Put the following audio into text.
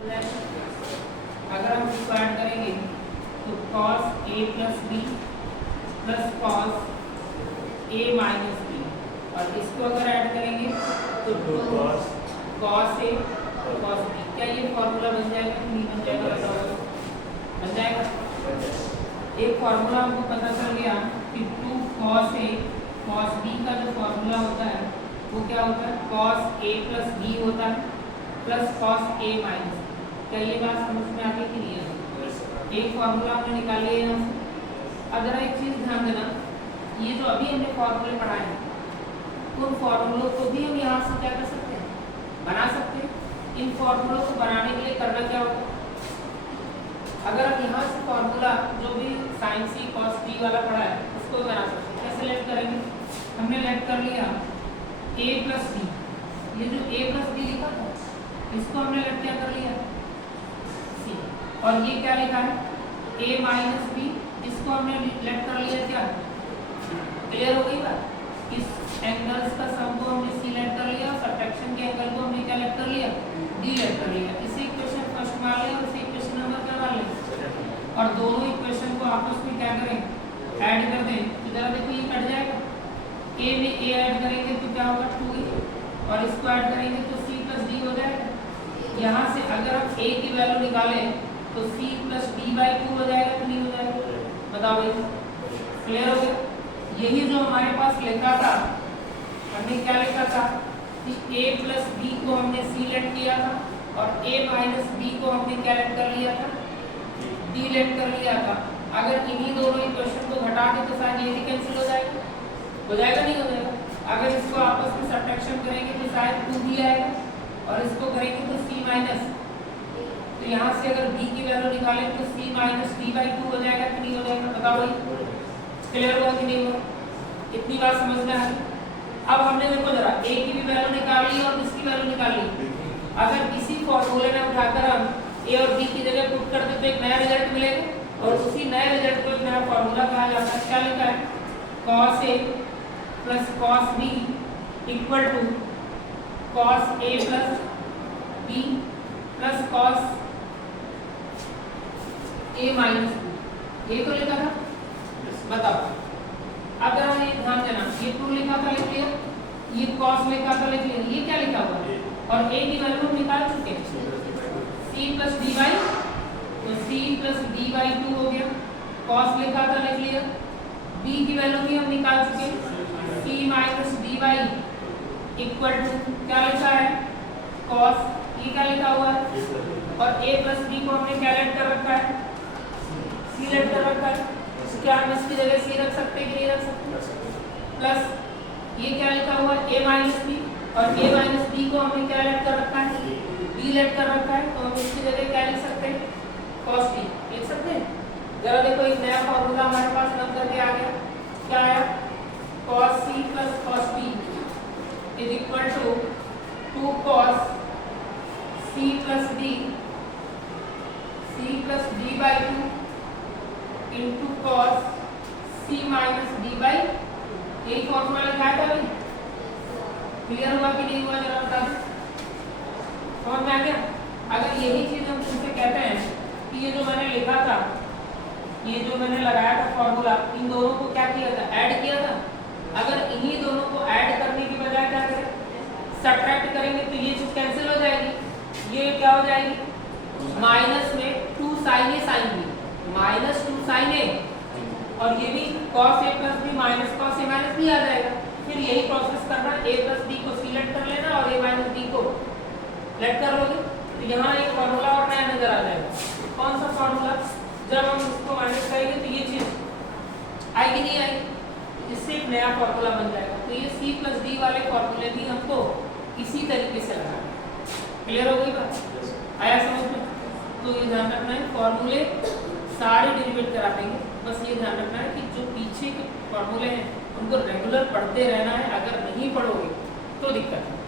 अगर हम इसको ऐड करेंगे तो cos a plus B plus cos a minus B, और इसको अगर ऐड करेंगे तो cos a cos b। क्या ये फॉर्मूला बन जाएगा कि नहीं बन जाएगा? बताओ, बन जाएगा। एक फॉर्मूला हमको पता चल गया कि 2 cos a cos b का जो फॉर्मूला होता है वो क्या होता है? cos a प्लस b होता है प्लस cos a माइनस। क्या ये बात समझ में आ गई कि नहीं है? एक फॉर्मूला हमने निकाल लिया यहाँ से। अब जरा एक चीज ध्यान देना, ये जो अभी हमने फॉर्मूले पढ़ाए हैं उन फॉर्मूलों को भी हम यहाँ से क्या कर सकते हैं? बना सकते हैं। इन फॉर्मूलों को बनाने के लिए करना क्या होगा? अगर हम यहाँ से फॉर्मूला जो भी sin c cos t वाला पढ़ा है उसको बना सकते हैं। कैसे लेट करेंगे? हमने लेट कर लिया a प्लस b, ये जो a प्लस b लिखा था इसको हमने लेट क्या कर लिया? c। और ये क्या लिखा है? a माइनस b, इसको हमने लेट कर लिया क्या? क्लियर हो गई बात? इस एंगल्स का सम को हमने c लेट कर लिया और सब्ट्रैक्शन के एंगल को हमने क्या लेट कर लिया? d लेट कर लिया। इसी इक्वेशन फर्स्ट मान लें और इसी इक्वेशन नंबर क्या मान लें, और दोनों इक्वेशन को आपस में क्या करें? ऐड कर दें। तो जरा देखो ये कट जाएगा, a में a ऐड करेंगे तो क्या होगा? 2a, और इसको ऐड करेंगे तो c प्लस d हो जाएगा। यहाँ से अगर हम a की वैल्यू निकालें तो c प्लस d बाई 2 हो जाएगा कि नहीं हो जाएगा? बताओ भाई, क्लियर हो गया? यही जो हमारे पास लिखा था, हमने क्या लिखा था कि a प्लस b को हमने c लेट किया था और a माइनस b को हमने क्या लेट कर लिया था? d लेट कर लिया था। अगर इन्हीं दोनों इक्वेशन को घटा दें तो शायद ये भी कैंसिल हो जाएगा। हो जाएगा नहीं हो जाएगा? अगर इसको आपस में सब्ट्रैक्शन करेंगे तो शायद 2b आएगा, और इसको करेंगे तो c माइनस। तो यहाँ से अगर b की वैल्यू निकालें तो c माइनस d बाई 2 हो जाएगा कि नहीं हो जाएगा? बताओ भाई, क्लियर हुआ कि नहीं हुआ? इतनी बात समझ में आ गई? अब हमने देखो जरा a की भी वैल्यू निकाल ली और इसकी वैल्यू निकाल ली। अगर इसी फॉर्मूले में उठाकर हम a और b की जगह पुट कर दे तो एक नया रिजल्ट मिलेगा, और उसी नए रिजल्ट को एक नया फॉर्मूला कहा जाता है। क्या लिखा है? cos a plus cos b equal to cos a plus b plus cos a minus b। ये तो लिखा था, बताओ। अब जरा ये ध्यान देना, ये 2 लिखा था लिख लिया, ये cos लिखा था लिख लिया, ये क्या लिखा हुआ है? और a की वैल्यू हम निकाल चुके हैं, c प्लस d बाई, तो c प्लस d बाई 2 हो गया। cos लिखा था लिख लिया, b की वैल्यू भी हम निकाल चुके हैं, c minus d by equal to क्या लिखा है? cos, ये क्या लिखा हुआ है? और a प्लस b को हमने क्या लेट कर रखा है? c लेट कर रखा है। क्या हम इसकी जगह c रख सकते हैं कि नहीं रख सकते? प्लस ये क्या लिखा हुआ है? a माइनस b, और a माइनस b को हमने क्या लेट कर रखा है? b लेट कर रखा है। तो हम इसकी जगह क्या लिख सकते हैं? cos t लिख सकते हैं। जरा देखो एक नया फॉर्मूला हमारे पास बन करके आ गया। क्या आया? cos c plus cos b is equal to 2 cos c plus d, c plus d by 2 into cos c minus d by, यही फॉर्मूला लिखा था अभी। क्लियर हुआ कि नहीं हुआ? जरा बता दो, समझ में आ गया? अगर यही चीज हम तुमसे कहते हैं कि ये जो मैंने लिखा था, ये जो मैंने लगाया था फॉर्मूला, इन दोनों को क्या किया था? ऐड किया था। अगर इन्हीं दोनों को ऐड करने की बजाय क्या करें? सब्ट्रैक्ट करेंगे तो ये चीज कैंसिल हो जाएगी। ये क्या हो जाएगी? माइनस में 2 sin a sin b, minus 2 sin a, और ये भी cos a plus b minus cos a minus b आ जाएगा। फिर यही प्रोसेस करना, a प्लस b को c लेट कर लेना और a माइनस b को लेट कर लोगे, तो यहाँ एक फॉर्मूला और नया नजर आ जाएगा। कौन सा फॉर्मूला? जब हम इसको माइनस करेंगे तो ये चीज आएगी नहीं आएगी, इससे एक नया फॉर्मूला बन जाएगा। तो ये c प्लस d वाले फॉर्मूले भी हमको इसी तरीके से लगाना। क्लियर हो गई बात? आया समझ में? तो ये ध्यान रखना है, फॉर्मूले सारे डेरिवेट करा देंगे, बस ये ध्यान रखना है कि जो पीछे के फॉर्मूले हैं उनको रेगुलर पढ़ते रहना है। अगर नहीं पढ़ोगे तो दिक्कत है।